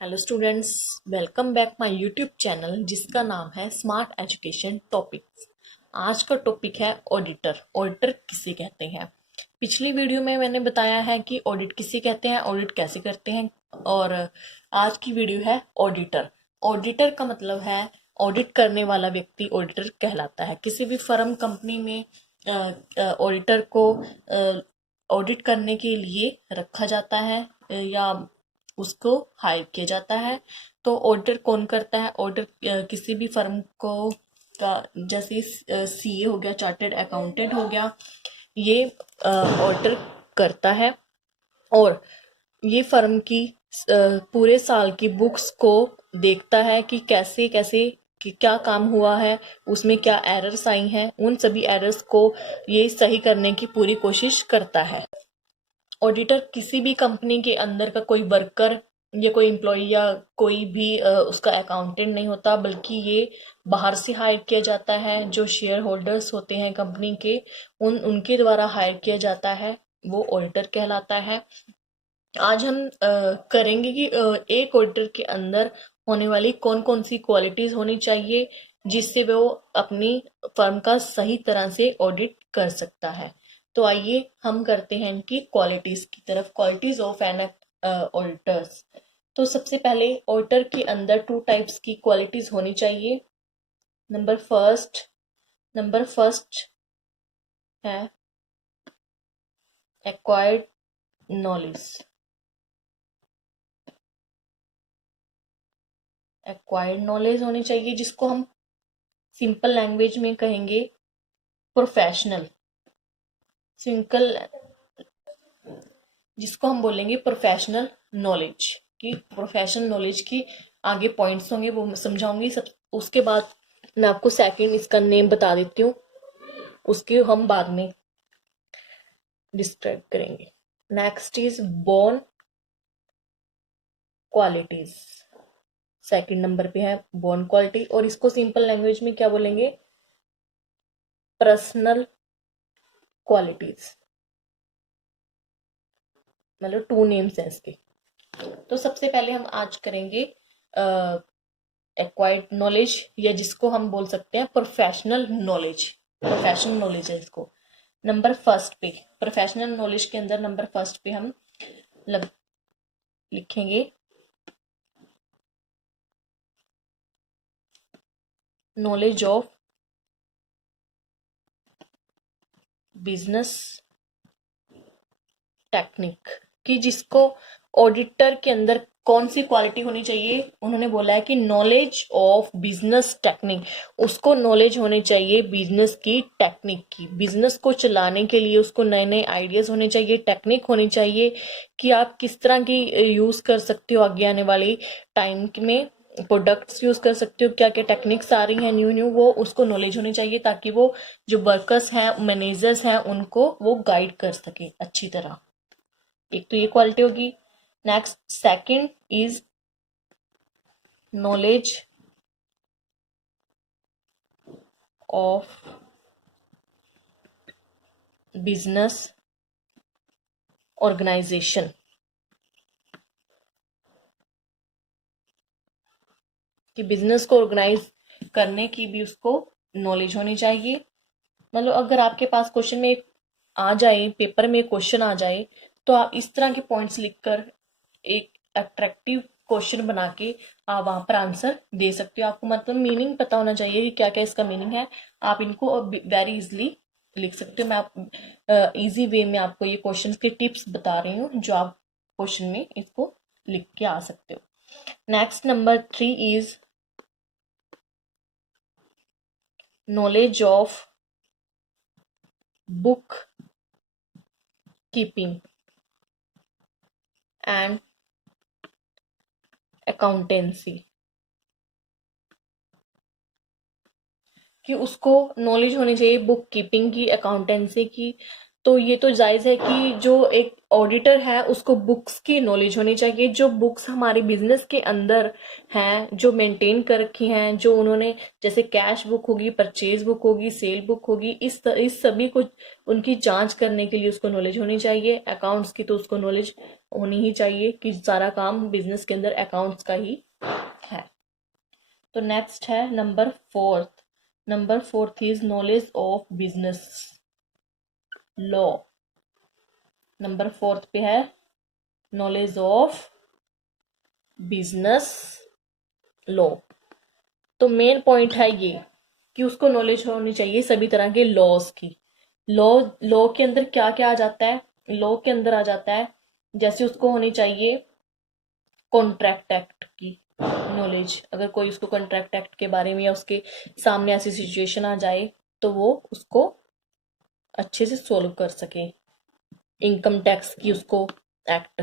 Hello students, welcome back my YouTube channel जिसका नाम है स्मार्ट एजुकेशन टॉपिक्स। आज का टॉपिक है ऑडिटर। ऑडिटर किसे कहते हैं? पिछली वीडियो में मैंने बताया है कि ऑडिट किसे कहते हैं, ऑडिट कैसे करते हैं, और आज की वीडियो है ऑडिटर। ऑडिटर का मतलब है ऑडिट करने वाला व्यक्ति ऑडिटर कहलाता है। किसी भी फर्म कंपनी में ऑडिटर को ऑडिट करने के लिए रखा जाता है या उसको हायर किया जाता है। तो ऑडिटर कौन करता है? ऑडिटर किसी भी फर्म को का जैसे सीए हो गया, चार्टर्ड अकाउंटेंट हो गया, ये ऑडिटर करता है। और ये फर्म की पूरे साल की बुक्स को देखता है कि कैसे कैसे कि क्या काम हुआ है, उसमें क्या एरर्स आई हैं, उन सभी एरर्स को ये सही करने की पूरी कोशिश करता है। ऑडिटर किसी भी कंपनी के अंदर का कोई वर्कर या कोई एम्प्लॉय या कोई भी उसका अकाउंटेंट नहीं होता, बल्कि ये बाहर से हायर किया जाता है। जो शेयर होल्डर्स होते हैं कंपनी के, उनके द्वारा हायर किया जाता है, वो ऑडिटर कहलाता है। आज हम करेंगे कि एक ऑडिटर के अंदर होने वाली कौन कौन सी क्वालिटीज होनी चाहिए जिससे वो अपनी फर्म का सही तरह से ऑडिट कर सकता है। तो आइए हम करते हैं इनकी क्वालिटीज की तरफ। Qualities of an auditors. तो सबसे पहले ऑडिटर के अंदर टू टाइप्स की क्वालिटीज होनी चाहिए। नंबर फर्स्ट है एक्वायर्ड नॉलेज। एक्वायर्ड नॉलेज होनी चाहिए जिसको हम सिंपल लैंग्वेज में कहेंगे प्रोफेशनल। सिंपल जिसको हम बोलेंगे प्रोफेशनल नॉलेज की। प्रोफेशनल नॉलेज की आगे पॉइंट्स होंगे, वो समझाऊंगी। सब उसके बाद मैं आपको सेकंड इसका नेम बता देती हूँ, उसके हम बाद में डिस्क्राइब करेंगे। Next is born qualities. Second number पे है बोर्न क्वालिटी, और इसको सिंपल लैंग्वेज में क्या बोलेंगे? Personal qualities. मतलब टू नेम्स हैं इसके। तो सबसे पहले हम आज करेंगे एक्वायर्ड नॉलेज, या जिसको हम बोल सकते हैं प्रोफेशनल नॉलेज। प्रोफेशनल नॉलेज है इसको। नंबर फर्स्ट पे, प्रोफेशनल नॉलेज के अंदर नंबर फर्स्ट पे हम लिखेंगे नॉलेज ऑफ बिजनेस टेक्निक। कि जिसको ऑडिटर के अंदर कौन सी क्वालिटी होनी चाहिए? उन्होंने बोला है कि नॉलेज ऑफ बिजनेस टेक्निक। उसको नॉलेज होनी चाहिए बिजनेस की टेक्निक की। बिजनेस को चलाने के लिए उसको नए नए आइडियाज होने चाहिए, टेक्निक होनी चाहिए कि आप किस तरह की यूज कर सकते हो आगे आने वाली टाइम में, प्रोडक्ट्स यूज कर सकते हो, क्या क्या टेक्निक्स आ रही हैं न्यू न्यू, वो उसको नॉलेज होनी चाहिए ताकि वो जो वर्कर्स हैं, मैनेजर्स हैं, उनको वो गाइड कर सके अच्छी तरह। एक तो ये क्वालिटी होगी। Next second is knowledge of business organisation. कि बिजनेस को ऑर्गेनाइज करने की भी उसको नॉलेज होनी चाहिए। मतलब अगर आपके पास क्वेश्चन में आ जाए, पेपर में क्वेश्चन आ जाए, तो आप इस तरह के पॉइंट्स लिखकर एक अट्रैक्टिव क्वेश्चन बना के आप वहां पर आंसर दे सकते हो। आपको मतलब मीनिंग पता होना चाहिए कि क्या क्या इसका मीनिंग है। आप इनको वेरी इजीली लिख सकते हो। मैं आप इजी वे में आपको ये क्वेश्चंस के टिप्स बता रही हूँ जो आप क्वेश्चन में इसको लिख के आ सकते हो। Next number 3 is knowledge of book keeping and accountancy. कि उसको नॉलेज होनी चाहिए बुक कीपिंग की, अकाउंटेंसी की। तो ये तो जायज है कि जो एक ऑडिटर है उसको बुक्स की नॉलेज होनी चाहिए। जो बुक्स हमारे बिजनेस के अंदर हैं, जो मेंटेन कर रखी हैं, जो उन्होंने, जैसे कैश बुक होगी, परचेज बुक होगी, सेल बुक होगी, इस सभी को उनकी जांच करने के लिए उसको नॉलेज होनी चाहिए। अकाउंट्स की तो उसको नॉलेज होनी ही चाहिए कि सारा काम बिजनेस के अंदर अकाउंट्स का ही है। तो नेक्स्ट है number fourth is knowledge of business law. Number fourth पे है नॉलेज ऑफ बिजनेस लॉ। तो मेन पॉइंट है ये कि उसको नॉलेज होनी चाहिए सभी तरह के लॉज की। लॉ लॉ के अंदर क्या क्या आ जाता है? लॉ के अंदर आ जाता है जैसे उसको होनी चाहिए कॉन्ट्रैक्ट एक्ट की नॉलेज। अगर कोई उसको कॉन्ट्रैक्ट एक्ट के बारे में या उसके सामने ऐसी सिचुएशन आ जाए तो वो उसको अच्छे से सोल्व कर सके। इनकम टैक्स की उसको एक्ट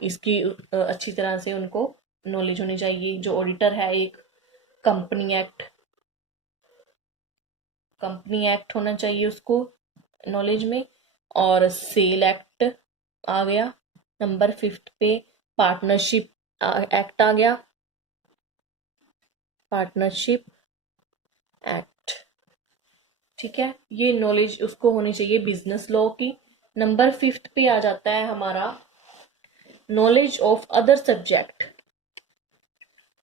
इसकी अच्छी तरह से उनको नॉलेज होनी चाहिए। जो ऑडिटर है एक कंपनी एक्ट होना चाहिए उसको नॉलेज में। और सेल एक्ट आ गया। नंबर फिफ्थ पे पार्टनरशिप एक्ट आ गया, पार्टनरशिप एक्ट। ठीक है, ये नॉलेज उसको होनी चाहिए बिजनेस लॉ की। नंबर फिफ्थ पे आ जाता है हमारा knowledge of other subject.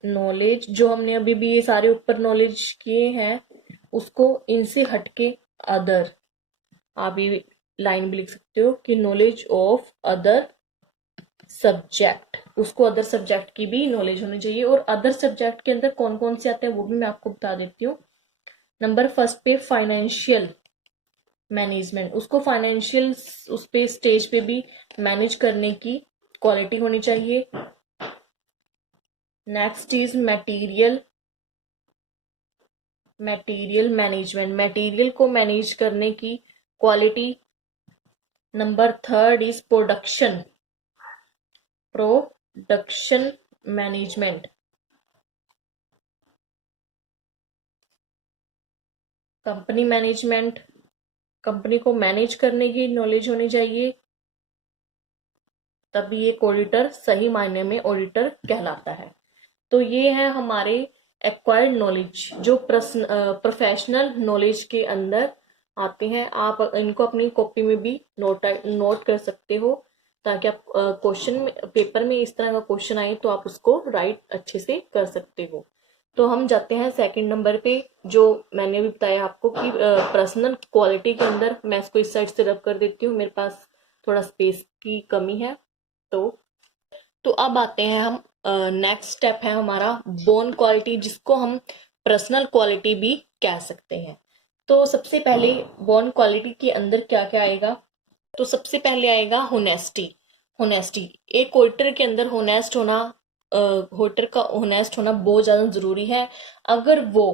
Knowledge जो हमने अभी भी ये सारे ऊपर नॉलेज किए हैं उसको इनसे हटके अदर, आप ये लाइन भी लिख सकते हो कि नॉलेज ऑफ अदर सब्जेक्ट, उसको अदर सब्जेक्ट की भी नॉलेज होनी चाहिए। और अदर सब्जेक्ट के अंदर कौन कौन से आते हैं वो भी मैं आपको बता देती हूँ। नंबर फर्स्ट पे फाइनेंशियल मैनेजमेंट, उसको फाइनेंशियल उस पे स्टेज पे भी मैनेज करने की क्वालिटी होनी चाहिए। Next is material management, material को मैनेज करने की quality. Number third is production management, company management, company को मैनेज करने की नॉलेज होनी चाहिए, तभी एक ऑडिटर सही मायने में ऑडिटर कहलाता है। तो ये है हमारे एक्वायर्ड नॉलेज जो प्रोफेशनल नॉलेज के अंदर आते हैं। आप इनको अपनी कॉपी में भी नोट कर सकते हो ताकि आप क्वेश्चन में पेपर में इस तरह का क्वेश्चन आए तो आप उसको राइट अच्छे से कर सकते हो। तो हम जाते हैं सेकंड नंबर पे, जो मैंने भी बताया आपको कि पर्सनल क्वालिटी के अंदर। मैं इसको इस साइड से रब कर देती हूँ, मेरे पास थोड़ा स्पेस की कमी है। तो अब आते हैं हम नेक्स्ट स्टेप है हमारा बोन क्वालिटी, जिसको हम पर्सनल क्वालिटी भी कह सकते हैं। तो सबसे पहले बोन क्वालिटी के अंदर क्या क्या आएगा? तो सबसे पहले आएगा होनेस्टी। होनेस्टी, एक ऑडिटर के अंदर होनेस्ट होना, ऑडिटर का होनेस्ट होना बहुत ज्यादा जरूरी है। अगर वो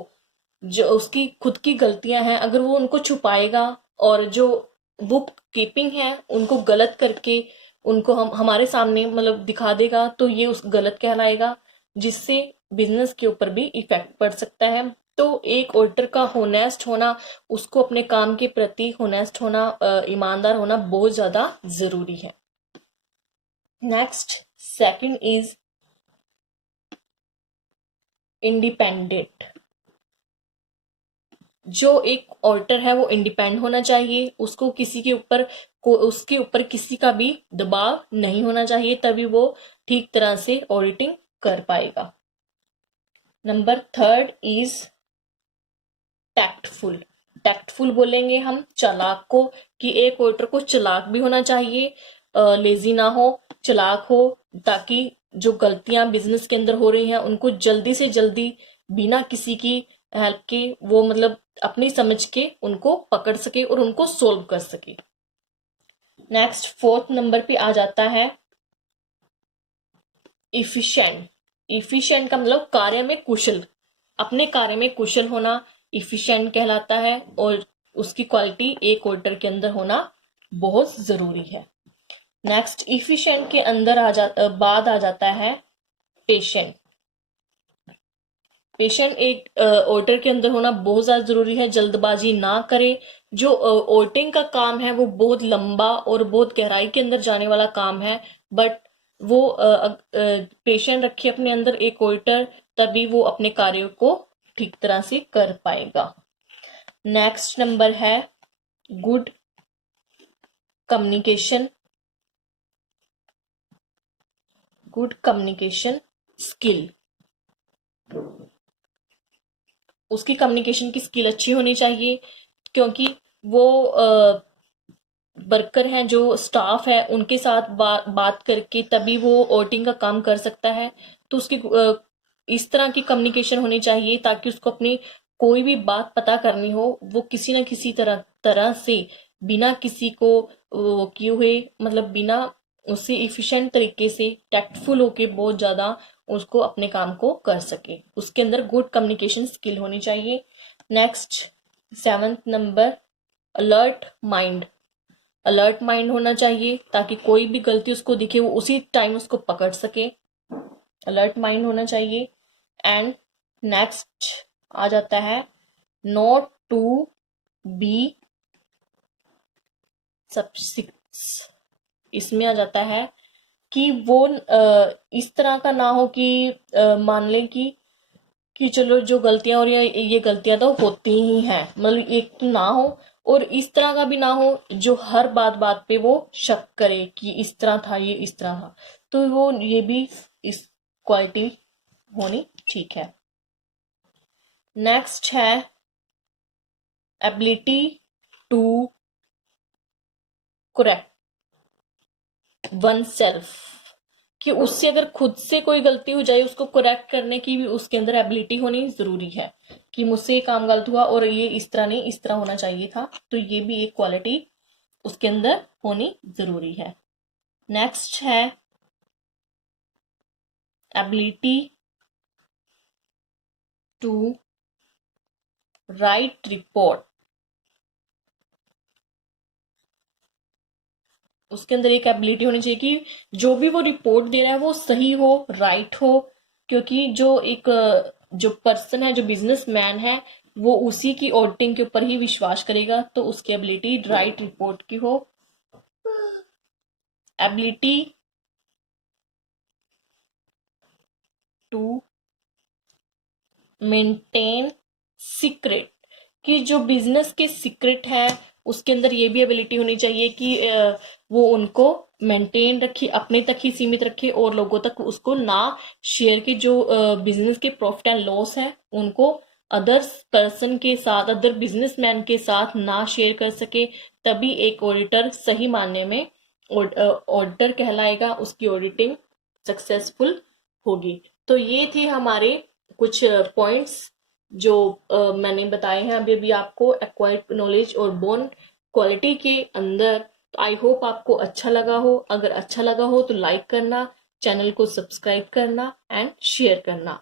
जो उसकी खुद की गलतियां हैं अगर वो उनको छुपाएगा और जो बुक कीपिंग है उनको गलत करके उनको हम हमारे सामने मतलब दिखा देगा तो ये उस गलत कहलाएगा, जिससे बिजनेस के ऊपर भी इफेक्ट पड़ सकता है। तो एक ऑडिटर का होनेस्ट होना, उसको अपने काम के प्रति होनेस्ट होना, ईमानदार होना बहुत ज्यादा जरूरी है। Next second is independent. जो एक ऑडिटर है वो इंडिपेंडेंट होना चाहिए, उसको किसी के ऊपर उसके ऊपर किसी का भी दबाव नहीं होना चाहिए, तभी वो ठीक तरह से ऑडिटिंग कर पाएगा। Number third is tactful. Tactful बोलेंगे हम चालाक को, कि एक ऑडिटर को चालाक भी होना चाहिए, लेजी ना हो, चालाक हो, ताकि जो गलतियां बिजनेस के अंदर हो रही हैं उनको जल्दी से जल्दी बिना किसी की हेल्प के वो मतलब अपनी समझ के उनको पकड़ सके और उनको सोल्व कर सके। नेक्स्ट फोर्थ नंबर पे आ जाता है इफिशिएंट। इफिशिएंट का मतलब कार्य में कुशल, अपने कार्य में कुशल होना इफिशिएंट कहलाता है। और उसकी क्वालिटी एक ऑडिटर के अंदर होना बहुत जरूरी है। नेक्स्ट इफिशिएंट के अंदर बाद आ जाता है पेशेंट। पेशेंट एक ऑडिटर के अंदर होना बहुत ज्यादा जरूरी है, जल्दबाजी ना करे। जो ऑडिटिंग का काम है वो बहुत लंबा और बहुत गहराई के अंदर जाने वाला काम है, बट वो पेशेंट रखे अपने अंदर एक ऑडिटर, तभी वो अपने कार्यों को ठीक तरह से कर पाएगा। नेक्स्ट नंबर है good communication. Good communication skill, उसकी कम्युनिकेशन की स्किल अच्छी होनी चाहिए, क्योंकि वो वर्कर हैं, जो स्टाफ है, उनके साथ बात करके तभी वो ऑडिटिंग का काम कर सकता है। तो उसकी इस तरह की कम्युनिकेशन होनी चाहिए ताकि उसको अपनी कोई भी बात पता करनी हो, वो किसी न किसी तरह तरह से बिना किसी को किए हुए, मतलब बिना उससे इफिशिएंट तरीके से टैक्टफुल होके बहुत ज्यादा उसको अपने काम को कर सके। उसके अंदर गुड कम्युनिकेशन स्किल होनी चाहिए। Next 7th number, alert mind. Alert mind होना चाहिए ताकि कोई भी गलती उसको दिखे वो उसी टाइम उसको पकड़ सके। अलर्ट माइंड होना चाहिए। एंड नेक्स्ट आ जाता है नॉट टू बी सबसिक्स। इसमें आ जाता है कि वो इस तरह का ना हो कि मान लें कि चलो जो गलतियां हो रही है ये गलतियां तो होती ही हैं, मतलब एक तो ना हो, और इस तरह का भी ना हो जो हर बात बात पे वो शक करे कि इस तरह था, ये इस तरह था। तो वो ये भी इस क्वालिटी होनी ठीक है। नेक्स्ट है ability to correct oneself, कि उससे अगर खुद से कोई गलती हो जाए उसको करेक्ट करने की भी उसके अंदर एबिलिटी होनी जरूरी है, कि मुझसे ये काम गलत हुआ और ये इस तरह नहीं, इस तरह होना चाहिए था। तो ये भी एक क्वालिटी उसके अंदर होनी जरूरी है। नेक्स्ट है एबिलिटी टू राइट रिपोर्ट। उसके अंदर एक एबिलिटी होनी चाहिए कि जो भी वो रिपोर्ट दे रहा है वो सही हो, राइट हो, क्योंकि जो एक जो पर्सन है, जो बिजनेसमैन है, वो उसी की ऑडिटिंग के ऊपर ही विश्वास करेगा। तो उसकी एबिलिटी राइट रिपोर्ट की हो। एबिलिटी टू मेंटेन सीक्रेट, कि जो बिजनेस के सीक्रेट है उसके अंदर ये भी एबिलिटी होनी चाहिए कि वो उनको मेंटेन रखे, अपने तक ही सीमित रखे और लोगों तक उसको ना शेयर के, जो बिजनेस के प्रॉफिट एंड लॉस है उनको अदर पर्सन के साथ, अदर बिजनेसमैन के साथ ना शेयर कर सके। तभी एक ऑडिटर सही मायने में ऑडिटर कहलाएगा, उसकी ऑडिटिंग सक्सेसफुल होगी। तो ये थे हमारे कुछ पॉइंट्स जो मैंने बताए हैं अभी अभी आपको एक्वायर्ड नॉलेज और बोर्न क्वालिटी के अंदर। तो आई होप आपको अच्छा लगा हो। अगर अच्छा लगा हो तो लाइक करना, चैनल को सब्सक्राइब करना एंड शेयर करना।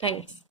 थैंक्स।